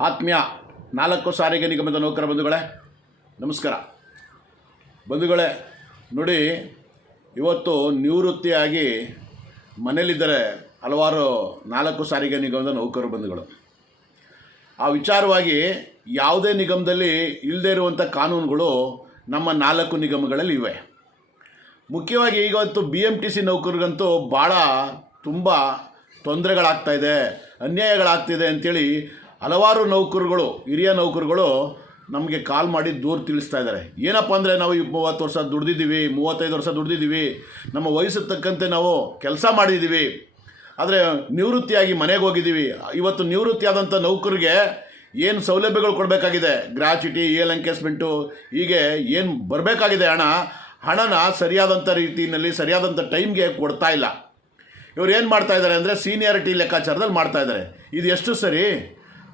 ಆತ್ಮೀಯ ನಾಲ್ಕು ಸಾರಿಗೆ ನಿಗಮದ ನೌಕರ ಬಂಧುಗಳೇ, ನಮಸ್ಕಾರ. ಬಂಧುಗಳೇ, ನೋಡಿ, ಇವತ್ತು ನಿವೃತ್ತಿಯಾಗಿ ಮನೇಲಿದ್ದರೆ ಹಲವಾರು ನಾಲ್ಕು ಸಾರಿಗೆ ನಿಗಮದ ನೌಕರ ಬಂಧುಗಳು. ಆ ವಿಚಾರವಾಗಿ ಯಾವುದೇ ನಿಗಮದಲ್ಲಿ ಇಲ್ಲದೇ ಇರುವಂಥ ಕಾನೂನುಗಳು ನಮ್ಮ ನಾಲ್ಕು ನಿಗಮಗಳಲ್ಲಿ ಇವೆ. ಮುಖ್ಯವಾಗಿ ಇವತ್ತು ಬಿ ಎಂ ಟಿ ಸಿ ನೌಕರಿಗಂತೂ ಭಾಳ ತುಂಬ ತೊಂದರೆಗಳಾಗ್ತಾಯಿದೆ ಅನ್ಯಾಯಗಳಾಗ್ತಿದೆ ಅಂಥೇಳಿ ಹಲವಾರು ನೌಕರುಗಳು ಹಿರಿಯ ನೌಕರುಗಳು ನಮಗೆ ಕಾಲ್ ಮಾಡಿ ದೂರು ತಿಳಿಸ್ತಾ ಇದ್ದಾರೆ. ಏನಪ್ಪ ಅಂದರೆ ನಾವು ಈ ಮೂವತ್ತು ವರ್ಷ ದುಡ್ದಿದ್ದೀವಿ, ಮೂವತ್ತೈದು ವರ್ಷ ದುಡ್ದಿದ್ದೀವಿ, ನಮ್ಮ ವಯಸ್ಸು ತಕ್ಕಂತೆ ನಾವು ಕೆಲಸ ಮಾಡಿದ್ದೀವಿ, ಆದರೆ ನಿವೃತ್ತಿಯಾಗಿ ಮನೆಗೆ ಹೋಗಿದ್ದೀವಿ. ಇವತ್ತು ನಿವೃತ್ತಿ ಆದಂಥ ನೌಕರಿಗೆ ಏನು ಸೌಲಭ್ಯಗಳು ಕೊಡಬೇಕಾಗಿದೆ? ಗ್ರಾಚ್ಯುಟಿ ಏಲ್ ಎಂಕೇಸ್ಮೆಂಟು, ಹೀಗೆ ಏನು ಬರಬೇಕಾಗಿದೆ ಹಣ? ಹಣನ ಸರಿಯಾದಂಥ ರೀತಿಯಲ್ಲಿ ಸರಿಯಾದಂಥ ಟೈಮ್ಗೆ ಕೊಡ್ತಾ ಇಲ್ಲ. ಇವ್ರು ಏನು ಮಾಡ್ತಾ ಇದ್ದಾರೆ ಅಂದರೆ ಸೀನಿಯಾರಿಟಿ ಲೆಕ್ಕಾಚಾರದಲ್ಲಿ ಮಾಡ್ತಾ ಇದ್ದಾರೆ. ಇದು ಎಷ್ಟು ಸರಿ?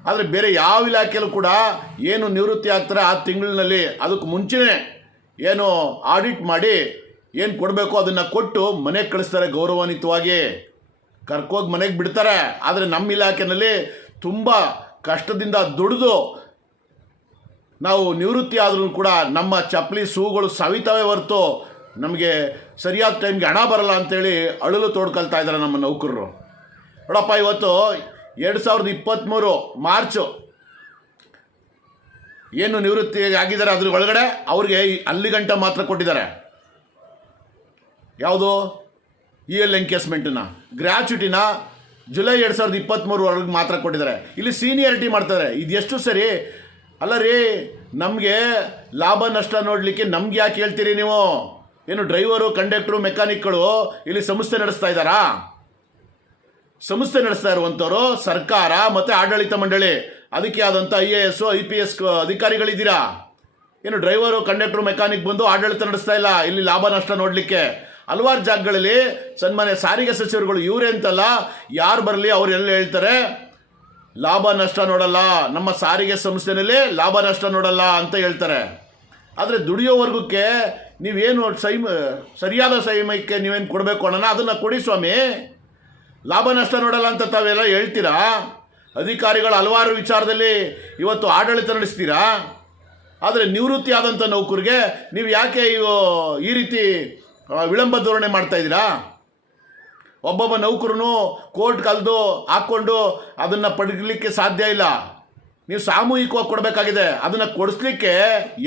ಆದರೆ ಬೇರೆ ಯಾವ ಇಲಾಖೆಯಲ್ಲೂ ಕೂಡ ಏನು ನಿವೃತ್ತಿ ಆಗ್ತಾರೆ ಆ ತಿಂಗಳಿನಲ್ಲಿ. ಅದಕ್ಕೆ ಮುಂಚೆನೇ ಏನು ಆಡಿಟ್ ಮಾಡಿ ಏನು ಕೊಡಬೇಕು ಅದನ್ನು ಕೊಟ್ಟು ಮನೆಗೆ ಕಳಿಸ್ತಾರೆ ಗೌರವಾನ್ವಿತವಾಗಿ. ಕರ್ಕೋಗಿ ಮನೆಗೆ ಬಿಡ್ತಾರೆ. ಆದರೆ ನಮ್ಮ ಇಲಾಖೆಯಲ್ಲಿ ತುಂಬ ಕಷ್ಟದಿಂದ ದುಡಿದು ನಾವು ನಿವೃತ್ತಿ ಆದರೂ ಕೂಡ ನಮ್ಮ ಚಪ್ಪಲಿ ಸೂಗಳು ಸವಿತಾವೆ ಹೊರತು ನಮಗೆ ಸರಿಯಾದ ಟೈಮ್ಗೆ ಹಣ ಬರಲ್ಲ ಅಂತೇಳಿ ಅಳಲು ತೋಡ್ಕೊಳ್ತಾ ಇದ್ದಾರೆ ನಮ್ಮ ನೌಕರರು. ನೋಡಪ್ಪ, ಇವತ್ತು ಎರಡು ಸಾವಿರದ ಇಪ್ಪತ್ತ್ಮೂರು ಮಾರ್ಚು. ಏನು ನಿವೃತ್ತಿ ಆಗಿದ್ದಾರೆ ಅದ್ರ ಒಳಗಡೆ? ಅವ್ರಿಗೆ ಅಲ್ಲಿ ಗಂಟ ಮಾತ್ರ ಕೊಟ್ಟಿದ್ದಾರೆ. ಯಾವುದು? ಇ ಎಲ್ ಎಂಕೇಸ್ಮೆಂಟನ್ನ ಗ್ರ್ಯಾಚುಟಿನ ಜುಲೈ ಎರಡು ಸಾವಿರದ ಇಪ್ಪತ್ತ್ಮೂರವರೆಗೆ ಮಾತ್ರ ಕೊಟ್ಟಿದ್ದಾರೆ. ಇಲ್ಲಿ ಸೀನಿಯಾರಿಟಿ ಮಾಡ್ತಾರೆ. ಇದು ಎಷ್ಟು ಸರಿ? ಅಲ್ಲ ರೀ, ನಮಗೆ ಲಾಭ ನಷ್ಟ ನೋಡಲಿಕ್ಕೆ ನಮ್ಗೆ ಯಾಕೆ ಹೇಳ್ತೀರಿ ನೀವು? ಏನು ಡ್ರೈವರು ಕಂಡಕ್ಟ್ರು ಮೆಕ್ಯಾನಿಕ್ಗಳು ಇಲ್ಲಿ ಸಂಸ್ಥೆ ನಡೆಸ್ತಾ ಇದ್ದಾರಾ? ಸಂಸ್ಥೆ ನಡೆಸ್ತಾ ಇರುವಂಥವರು ಸರ್ಕಾರ ಮತ್ತು ಆಡಳಿತ ಮಂಡಳಿ, ಅದಕ್ಕೆ ಆದಂಥ I A S, I P S ಅಧಿಕಾರಿಗಳಿದ್ದೀರಾ? ಏನು ಡ್ರೈವರು, ಕಂಡಕ್ಟ್ರು, ಮೆಕ್ಯಾನಿಕ್ ಬಂದು ಆಡಳಿತ ನಡೆಸ್ತಾ ಇಲ್ಲ, ಇಲ್ಲಿ ಲಾಭ ನಷ್ಟ ನೋಡಲಿಕ್ಕೆ? ಹಲವಾರು ಜಾಗಗಳಲ್ಲಿ ಸನ್ಮಾನ್ಯ ಸಾರಿಗೆ ಸಚಿವರುಗಳು ಇವರೇ ಅಂತಲ್ಲ, ಯಾರು ಬರಲಿ ಅವ್ರು ಎಲ್ಲ ಹೇಳ್ತಾರೆ, ಲಾಭ ನಷ್ಟ ನೋಡಲ್ಲ, ನಮ್ಮ ಸಾರಿಗೆ ಸಂಸ್ಥೆನಲ್ಲಿ ಲಾಭ ನಷ್ಟ ನೋಡಲ್ಲ ಅಂತ ಹೇಳ್ತಾರೆ. ಆದರೆ ದುಡಿಯೋ ವರ್ಗಕ್ಕೆ ನೀವೇನು ಸೈಮ, ಸರಿಯಾದ ಸಮಯಕ್ಕೆ ನೀವೇನು ಕೊಡಬೇಕು ಅಣ್ಣ ಅದನ್ನು ಕೊಡಿ ಸ್ವಾಮಿ. ಲಾಭ, ನಷ್ಟ ನೋಡಲ್ಲ ಅಂತ ತಾವೆಲ್ಲ ಹೇಳ್ತೀರಾ? ಅಧಿಕಾರಿಗಳು ಹಲವಾರು ವಿಚಾರದಲ್ಲಿ ಇವತ್ತು ಆಡಳಿತ ನಡೆಸ್ತೀರಾ? ಆದರೆ ನಿವೃತ್ತಿ ಆದಂಥ ನೌಕರಿಗೆ ನೀವು ಯಾಕೆ ಈ ರೀತಿ ವಿಳಂಬ ಧೋರಣೆ ಮಾಡ್ತಾ ಇದ್ದೀರಾ? ಒಬ್ಬೊಬ್ಬ ನೌಕರನು ಕೋರ್ಟ್ ಕಲ್ದು ಹಾಕ್ಕೊಂಡು ಅದನ್ನು ಪಡಗಲಿಕ್ಕೆ ಸಾಧ್ಯ ಇಲ್ಲ. ನೀವು ಸಾಮೂಹಿಕವಾಗಿ ಕೊಡಬೇಕಾಗಿದೆ. ಅದನ್ನು ಕೊಡಿಸ್ಲಿಕ್ಕೆ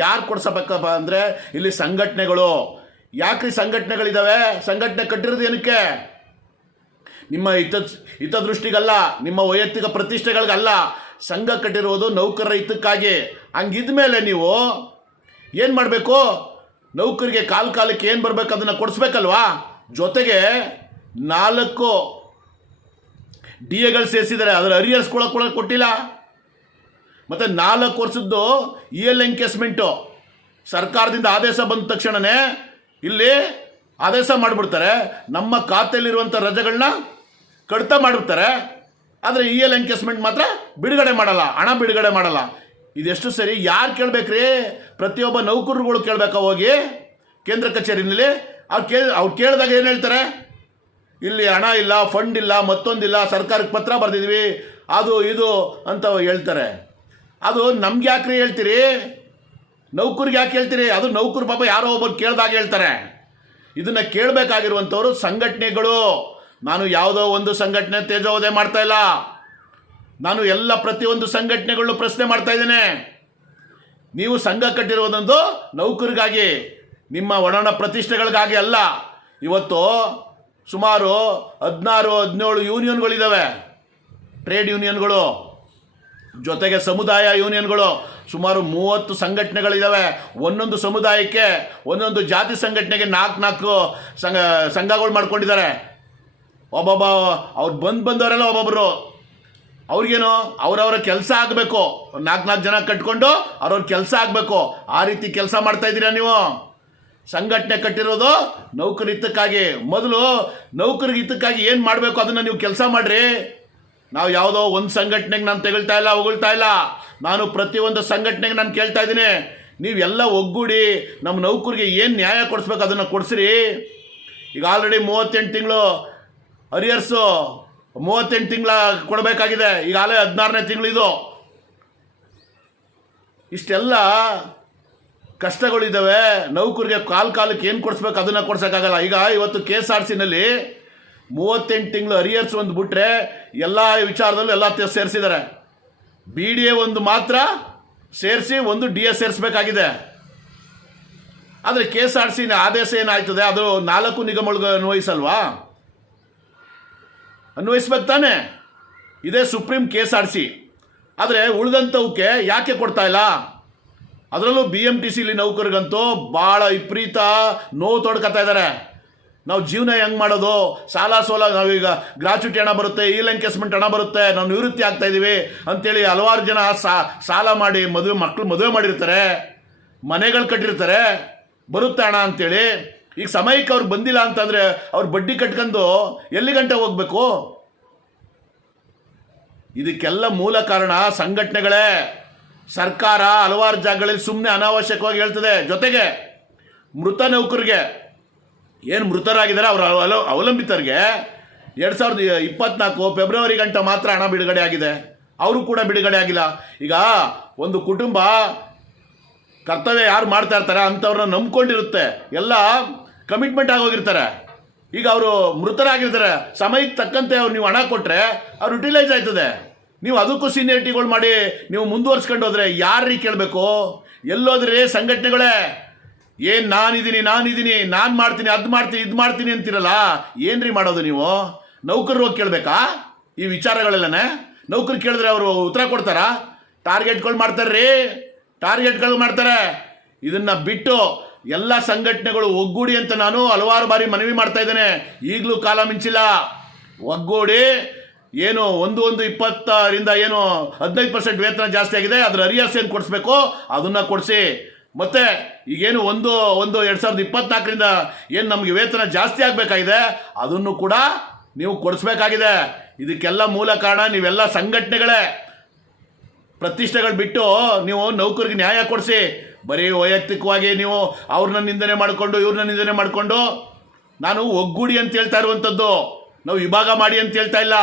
ಯಾರು ಕೊಡಿಸಬೇಕಪ್ಪ ಅಂದರೆ ಇಲ್ಲಿ ಸಂಘಟನೆಗಳು. ಯಾಕ್ರಿ ಸಂಘಟನೆಗಳಿದ್ದಾವೆ ಸಂಘಟನೆ ಕಟ್ಟಿರೋದು ಏನಕ್ಕೆ? ನಿಮ್ಮ ಹಿತ ಹಿತದೃಷ್ಟಿಗಲ್ಲ, ನಿಮ್ಮ ವೈಯಕ್ತಿಕ ಪ್ರತಿಷ್ಠೆಗಳಿಗಲ್ಲ. ಸಂಘ ಕಟ್ಟಿರೋದು ನೌಕರರ ಹಿತಕ್ಕಾಗಿ. ಹಂಗಿದ ಮೇಲೆ ನೀವು ಏನು ಮಾಡಬೇಕು? ನೌಕರಿಗೆ ಕಾಲ ಕಾಲಕ್ಕೆ ಏನು ಬರಬೇಕು ಅದನ್ನು ಕೊಡಿಸ್ಬೇಕಲ್ವಾ? ಜೊತೆಗೆ ನಾಲ್ಕು ಡಿ ಎಗಳು ಸೇರಿಸಿದ್ದಾರೆ ಅದರ ಅರಿಯರ್ಸ್ ಕೂಡ ಕೂಡ ಕೊಟ್ಟಿಲ್ಲ. ಮತ್ತು ನಾಲ್ಕು ವರ್ಷದ್ದು ಇ ಎಲ್ ಎಂಕೇಸ್ಮೆಂಟು ಸರ್ಕಾರದಿಂದ ಆದೇಶ ಬಂದ ತಕ್ಷಣವೇ ಇಲ್ಲಿ ಆದೇಶ ಮಾಡಿಬಿಡ್ತಾರೆ. ನಮ್ಮ ಖಾತೆಯಲ್ಲಿರುವಂಥ ರಜೆಗಳನ್ನ ಕಡಿತ ಮಾಡಿರ್ತಾರೆ. ಆದರೆ ಇ ಎಲ್ ಎಂಕೇಸ್ಮೆಂಟ್ ಮಾತ್ರ ಬಿಡುಗಡೆ ಮಾಡಲ್ಲ, ಹಣ ಬಿಡುಗಡೆ ಮಾಡಲ್ಲ. ಇದೆಷ್ಟು ಸರಿ? ಯಾರು ಕೇಳಬೇಕ್ರಿ? ಪ್ರತಿಯೊಬ್ಬ ನೌಕರರುಗಳು ಕೇಳಬೇಕ ಹೋಗಿ ಕೇಂದ್ರ ಕಚೇರಿನಲ್ಲಿ. ಅವ್ರು ಕೇಳ, ಅವ್ರು ಕೇಳಿದಾಗ ಏನು ಹೇಳ್ತಾರೆ? ಇಲ್ಲಿ ಹಣ ಇಲ್ಲ ಫಂಡ್ ಇಲ್ಲ, ಮತ್ತೊಂದಿಲ್ಲ, ಸರ್ಕಾರಕ್ಕೆ ಪತ್ರ ಬರೆದಿದ್ವಿ, ಅದು ಇದು ಅಂತ ಹೇಳ್ತಾರೆ. ಅದು ನಮ್ಗೆ ಯಾಕ್ರಿ ಹೇಳ್ತೀರಿ? ನೌಕರಿಗೆ ಯಾಕೆ ಹೇಳ್ತೀರಿ? ಅದು ನೌಕರು ಪಾಪ ಯಾರೋ ಒಬ್ಬರು ಕೇಳಿದಾಗ ಹೇಳ್ತಾರೆ. ಇದನ್ನು ಕೇಳಬೇಕಾಗಿರುವಂಥವ್ರು ಸಂಘಟನೆಗಳು. ನಾನು ಯಾವುದೋ ಒಂದು ಸಂಘಟನೆ ತೇಜೋವಧೆ ಮಾಡ್ತಾ ಇಲ್ಲ. ನಾನು ಎಲ್ಲ ಪ್ರತಿಯೊಂದು ಸಂಘಟನೆಗಳು ಪ್ರಶ್ನೆ ಮಾಡ್ತಾ ಇದ್ದೇನೆ. ನೀವು ಸಂಘ ಕಟ್ಟಿರುವುದೊಂದು ನೌಕರಿಗಾಗಿ, ನಿಮ್ಮ ಒಡಣ ಪ್ರತಿಷ್ಠೆಗಳಿಗಾಗಿ ಅಲ್ಲ. ಇವತ್ತು ಸುಮಾರು ಹದಿನಾರು, ಹದಿನೇಳು ಯೂನಿಯನ್ಗಳಿದ್ದಾವೆ ಟ್ರೇಡ್ ಯೂನಿಯನ್ಗಳು, ಜೊತೆಗೆ ಸಮುದಾಯ ಯೂನಿಯನ್ಗಳು. ಸುಮಾರು ಮೂವತ್ತು ಸಂಘಟನೆಗಳಿದ್ದಾವೆ ಒಂದೊಂದು ಸಮುದಾಯಕ್ಕೆ, ಒಂದೊಂದು ಜಾತಿ ಸಂಘಟನೆಗೆ ನಾಲ್ಕು ನಾಲ್ಕು ಸಂಘ, ಸಂಘಗಳು ಮಾಡ್ಕೊಂಡಿದ್ದಾರೆ. ಒಬ್ಬೊಬ್ಬ, ಅವ್ರು ಬಂದು ಬಂದವರೆಲ್ಲ ಒಬ್ಬೊಬ್ಬರು ಅವ್ರಿಗೇನು? ಅವರವರ ಕೆಲಸ ಆಗಬೇಕು. ನಾಲ್ಕು ನಾಲ್ಕು ಜನ ಕಟ್ಕೊಂಡು ಅವ್ರವ್ರ ಕೆಲಸ ಆಗಬೇಕು. ಆ ರೀತಿ ಕೆಲಸ ಮಾಡ್ತಾ ಇದ್ದೀರಾ ನೀವು? ಸಂಘಟನೆ ಕಟ್ಟಿರೋದು ನೌಕರಿ ಹಿತಕ್ಕಾಗಿ. ಮೊದಲು ನೌಕರಿಗೆ ಹಿತಕ್ಕಾಗಿ ಏನು ಮಾಡಬೇಕು ಅದನ್ನು ನೀವು ಕೆಲಸ ಮಾಡಿರಿ. ನಾವು ಯಾವುದೋ ಒಂದು ಸಂಘಟನೆಗೆ ನಾನು ತೆಗಳ್ತಾ ಇಲ್ಲ, ಹೊಗಳ್ತಾ ಇಲ್ಲ. ನಾನು ಪ್ರತಿಯೊಂದು ಸಂಘಟನೆಗೆ ನಾನು ಕೇಳ್ತಾ ಇದ್ದೀನಿ. ನೀವೆಲ್ಲ ಒಗ್ಗೂಡಿ ನಮ್ಮ ನೌಕರಿಗೆ ಏನು ನ್ಯಾಯ ಕೊಡಿಸ್ಬೇಕು ಅದನ್ನು ಕೊಡಿಸ್ರಿ. ಈಗ ಆಲ್ರೆಡಿ ಮೂವತ್ತೆಂಟು ತಿಂಗಳು ಅರಿಯರ್ಸು ಮೂವತ್ತೆಂಟು ತಿಂಗಳ ಕೊಡಬೇಕಾಗಿದೆ. ಈಗಾಗಲೇ ಹದಿನಾರನೇ ತಿಂಗಳು ಇದು. ಇಷ್ಟೆಲ್ಲ ಕಷ್ಟಗಳಿದ್ದಾವೆ. ನೌಕರಿಗೆ ಕಾಲ್ ಕಾಲಕ್ಕೆ ಏನು ಕೊಡಿಸ್ಬೇಕು ಅದನ್ನು ಕೊಡ್ಸೋಕ್ಕಾಗಲ್ಲ. ಈಗ ಇವತ್ತು ಕೆ ಎಸ್ ಆರ್ ಸಿನಲ್ಲಿ ಮೂವತ್ತೆಂಟು ತಿಂಗಳು ಅರಿಯರ್ಸ್ ಒಂದು ಬಿಟ್ಟರೆ ಎಲ್ಲ ವಿಚಾರದಲ್ಲೂ ಎಲ್ಲ ಸೇರಿಸಿದ್ದಾರೆ. ಬಿ ಡಿ ಎ ಒಂದು ಮಾತ್ರ ಸೇರಿಸಿ ಒಂದು ಡಿ ಎ ಸೇರಿಸ್ಬೇಕಾಗಿದೆ. ಆದರೆ ಕೆ ಎಸ್ ಆರ್ ಸಿನ ಆದೇಶ ಏನಾಯ್ತದೆ? ಅದು ನಾಲ್ಕು ನಿಗಮಗಳಿಗೆ ಅನ್ವಯಿಸಲ್ವಾ ಅನ್ವಯಿಸ್ಬೇಕು ತಾನೆ? ಇದೇ supreme case S R C ಆದರೆ ಉಳಿದಂಥವಕ್ಕೆ ಯಾಕೆ ಕೊಡ್ತಾ ಇಲ್ಲ? ಅದರಲ್ಲೂ ಬಿ ಎಂ ಟಿ ಸಿಲಿ ನೌಕರಿಗಂತೂ ಭಾಳ ವಿಪರೀತ ನೋವು ತೊಡ್ಕೊತಾ ಇದ್ದಾರೆ ನಾವು ಜೀವನ ಹೆಂಗೆ ಮಾಡೋದು? ಸಾಲ ಸೋಲ ನಾವೀಗ ಗ್ರಾಚ್ಯುಟಿ ಹಣ ಬರುತ್ತೆ ಈ ಎಂಕೇಸ್ಮೆಂಟ್ ಹಣ ಬರುತ್ತೆ, ನಾವು ನಿವೃತ್ತಿ ಆಗ್ತಾ ಇದ್ದೀವಿ ಅಂತೇಳಿ ಹಲವಾರು ಜನ ಸಾಲ ಮಾಡಿ ಮದುವೆ ಮಕ್ಕಳು ಮದುವೆ ಮಾಡಿರ್ತಾರೆ. ಮನೆಗಳು ಕಟ್ಟಿರ್ತಾರೆ. ಬರುತ್ತೆ ಹಣ ಅಂತೇಳಿ. ಈಗ ಸಮಯಕ್ಕೆ ಅವ್ರು ಬಂದಿಲ್ಲ ಅಂತಂದರೆ ಅವ್ರು ಬಡ್ಡಿ ಕಟ್ಕೊಂಡು ಎಲ್ಲಿ ಗಂಟೆ ಹೋಗ್ಬೇಕು? ಇದಕ್ಕೆಲ್ಲ ಮೂಲ ಕಾರಣ ಸಂಘಟನೆಗಳೇ. ಸರ್ಕಾರ ಹಲವಾರು ಜಾಗಗಳಲ್ಲಿ ಸುಮ್ಮನೆ ಅನಾವಶ್ಯಕವಾಗಿ ಹೇಳ್ತದೆ. ಜೊತೆಗೆ ಮೃತ ನೌಕರಿಗೆ ಏನು ಮೃತರಾಗಿದ್ದಾರೆ ಅವರು ಅವಲ, ಅವಲಂಬಿತರಿಗೆ ಎರಡು ಸಾವಿರದ ಇಪ್ಪತ್ನಾಲ್ಕು ಫೆಬ್ರವರಿ ಗಂಟ ಮಾತ್ರ ಹಣ ಬಿಡುಗಡೆ ಆಗಿದೆ. ಅವರು ಕೂಡ ಬಿಡುಗಡೆ ಆಗಿಲ್ಲ. ಈಗ ಒಂದು ಕುಟುಂಬ ಕರ್ತವ್ಯ ಯಾರು ಮಾಡ್ತಾ ಇರ್ತಾರೆ ಅಂಥವ್ರನ್ನ ನಂಬ್ಕೊಂಡಿರುತ್ತೆ. ಎಲ್ಲ ಕಮಿಟ್ಮೆಂಟ್ ಆಗೋಗಿರ್ತಾರೆ. ಈಗ ಅವರು ಮೃತರಾಗಿರ್ತಾರೆ. ಸಮಯಕ್ಕೆ ತಕ್ಕಂತೆ ಅವ್ರು ನೀವು ಹಣ ಕೊಟ್ಟರೆ ಅವ್ರು ಯುಟಿಲೈಸ್ ಆಯ್ತದೆ. ನೀವು ಅದಕ್ಕೂ ಸೀನಿಯರಿಟಿಗಳು ಮಾಡಿ ನೀವು ಮುಂದುವರ್ಸ್ಕೊಂಡು ಹೋದ್ರೆ ಯಾರ್ರೀ ಕೇಳಬೇಕು? ಎಲ್ಲೋದ್ರೆ ಸಂಘಟನೆಗಳೇ ಏನು ನಾನಿದ್ದೀನಿ ನಾನಿದ್ದೀನಿ ನಾನು ಮಾಡ್ತೀನಿ, ಅದು ಮಾಡ್ತೀನಿ, ಇದು ಮಾಡ್ತೀನಿ ಅಂತೀರಲ್ಲ? ಏನ್ರಿ ಮಾಡೋದು ನೀವು? ನೌಕರರು ಹೋಗಿ ಕೇಳಬೇಕಾ? ಈ ವಿಚಾರಗಳೆಲ್ಲನೇ? ನೌಕರು ಕೇಳಿದ್ರೆ ಅವರು ಉತ್ತರ ಕೊಡ್ತಾರಾ? ಟಾರ್ಗೆಟ್ಗಳು ಮಾಡ್ತಾರ್ರಿ. ಟಾರ್ಗೆಟ್ಗಳು ಮಾಡ್ತಾರೆ. ಇದನ್ನ ಬಿಟ್ಟು ಎಲ್ಲ ಸಂಘಟನೆಗಳು ಒಗ್ಗೂಡಿ ಅಂತ ನಾನು ಹಲವಾರು ಬಾರಿ ಮನವಿ ಮಾಡ್ತಾ ಇದ್ದೇನೆ. ಈಗಲೂ ಕಾಲ ಮಿಂಚಿಲ್ಲ. ಒಗ್ಗೂಡಿ ಏನು ಒಂದು ಒಂದು ಇಪ್ಪತ್ತರಿಂದ ಏನು ಹದಿನೈದು ಪರ್ಸೆಂಟ್ ವೇತನ ಜಾಸ್ತಿ ಆಗಿದೆ, ಅದರ ಅರಿಯರ್ಸ್ ಏನು ಕೊಡಿಸ್ಬೇಕು ಅದನ್ನು ಕೊಡಿಸಿ. ಮತ್ತೆ ಈಗೇನು ಒಂದು ಒಂದು ಎರಡು ಸಾವಿರದ ಇಪ್ಪತ್ನಾಲ್ಕರಿಂದ ಏನು ನಮಗೆ ವೇತನ ಜಾಸ್ತಿ ಆಗಬೇಕಾಗಿದೆ, ಅದನ್ನು ಕೂಡ ನೀವು ಕೊಡಿಸ್ಬೇಕಾಗಿದೆ. ಇದಕ್ಕೆಲ್ಲ ಮೂಲ ಕಾರಣ ನೀವೆಲ್ಲ ಸಂಘಟನೆಗಳೇ. ಪ್ರತಿಷ್ಠೆಗಳು ಬಿಟ್ಟು ನೀವು ನೌಕರಿಗೆ ನ್ಯಾಯ ಕೊಡಿಸಿ. ಬರೀ ವೈಯಕ್ತಿಕವಾಗಿ ನೀವು ಅವ್ರನ್ನ ನಿಂದನೆ ಮಾಡಿಕೊಂಡು, ಇವ್ರನ್ನ ನಿಂದನೆ ಮಾಡಿಕೊಂಡು ನಾನು ಒಗ್ಗೂಡಿ ಅಂತ ಹೇಳ್ತಾ ಇರುವಂಥದ್ದು ನಾವು ವಿಭಾಗ ಮಾಡಿ ಅಂತ ಹೇಳ್ತಾ ಇಲ್ಲ.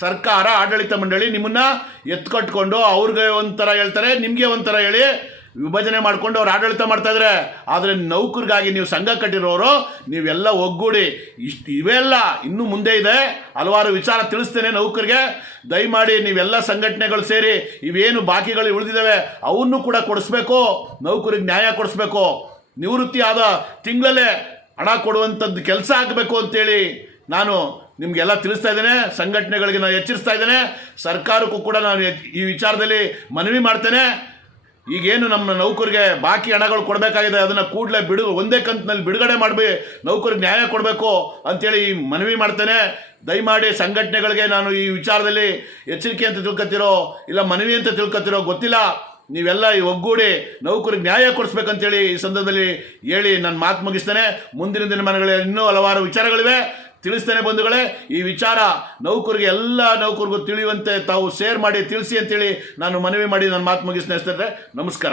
ಸರ್ಕಾರ, ಆಡಳಿತ ಮಂಡಳಿ ನಿಮ್ಮನ್ನ ಎತ್ಕೊಟ್ಕೊಂಡು ಅವ್ರಿಗೆ ಒಂಥರ ಹೇಳ್ತಾರೆ, ನಿಮಗೆ ಒಂಥರ ಹೇಳಿ ವಿಭಜನೆ ಮಾಡ್ಕೊಂಡು ಅವ್ರು ಆಡಳಿತ ಮಾಡ್ತಾ ಇದ್ರೆ, ಆದರೆ ನೌಕರಿಗಾಗಿ ನೀವು ಸಂಘ ಕಟ್ಟಿರೋರು, ನೀವೆಲ್ಲ ಒಗ್ಗೂಡಿ, ಇಷ್ಟು ಇವೆಲ್ಲ ಇನ್ನೂ ಮುಂದೆ ಇದೆ, ಹಲವಾರು ವಿಚಾರ ತಿಳಿಸ್ತೇನೆ ನೌಕರಿಗೆ. ದಯಮಾಡಿ ನೀವೆಲ್ಲ ಸಂಘಟನೆಗಳು ಸೇರಿ, ಇವೇನು ಬಾಕಿಗಳು ಉಳಿದಿದ್ದಾವೆ, ಅವನ್ನು ಕೂಡ ಕೊಡಿಸ್ಬೇಕು, ನೌಕರಿಗೆ ನ್ಯಾಯ ಕೊಡಿಸ್ಬೇಕು. ನಿವೃತ್ತಿ ಆದ ತಿಂಗಳಲ್ಲೇ ಹಣ ಕೊಡುವಂಥದ್ದು ಕೆಲಸ ಆಗಬೇಕು ಅಂತೇಳಿ ನಾನು ನಿಮಗೆಲ್ಲ ತಿಳಿಸ್ತಾ ಇದ್ದೇನೆ, ಸಂಘಟನೆಗಳಿಗೆ ನಾನು ಎಚ್ಚರಿಸ್ತಾ ಇದ್ದೇನೆ. ಸರ್ಕಾರಕ್ಕೂ ಕೂಡ ನಾನು ಈ ವಿಚಾರದಲ್ಲಿ ಮನವಿ ಮಾಡ್ತೇನೆ. ಈಗೇನು ನಮ್ಮ ನೌಕರಿಗೆ ಬಾಕಿ ಹಣಗಳು ಕೊಡಬೇಕಾಗಿದೆ, ಅದನ್ನು ಕೂಡಲೇ ಬಿಡು, ಒಂದೇ ಕಂತಿನಲ್ಲಿ ಬಿಡುಗಡೆ ಮಾಡಬೇ ನೌಕರಿಗೆ ನ್ಯಾಯ ಕೊಡಬೇಕು ಅಂತೇಳಿ ಮನವಿ ಮಾಡ್ತೇನೆ. ದಯಮಾಡಿ ಸಂಘಟನೆಗಳಿಗೆ ನಾನು ಈ ವಿಚಾರದಲ್ಲಿ ಎಚ್ಚರಿಕೆ ಅಂತ ತಿಳ್ಕೊತಿರೋ, ಇಲ್ಲ ಮನವಿ ಅಂತ ತಿಳ್ಕೊತಿರೋ ಗೊತ್ತಿಲ್ಲ. ನೀವೆಲ್ಲ ಈ ಒಗ್ಗೂಡಿ ನೌಕರಿಗೆ ನ್ಯಾಯ ಕೊಡಿಸ್ಬೇಕಂತೇಳಿ ಈ ಸಂದರ್ಭದಲ್ಲಿ ಹೇಳಿ ನಾನು ಮಾತು ಮುಗಿಸ್ತೇನೆ. ಮುಂದಿನ ದಿನಮಾನಗಳಲ್ಲಿ ಇನ್ನೂ ಹಲವಾರು ವಿಚಾರಗಳಿವೆ. ತಿಳಿಸ್ತೇನೆ ಬಂಧುಗಳೇ, ಈ ವಿಚಾರ ನೌಕರಿಗೆ, ಎಲ್ಲ ನೌಕರಿಗೂ ತಿಳಿಯುವಂತೆ ತಾವು ಶೇರ್ ಮಾಡಿ, ತಿಳಿಸಿ ಅಂತೇಳಿ ನಾನು ಮನವಿ ಮಾಡಿ ನನ್ನ ಮಾತು ಮುಗಿಸ್ತೇನೆ ನಮಸ್ಕಾರ.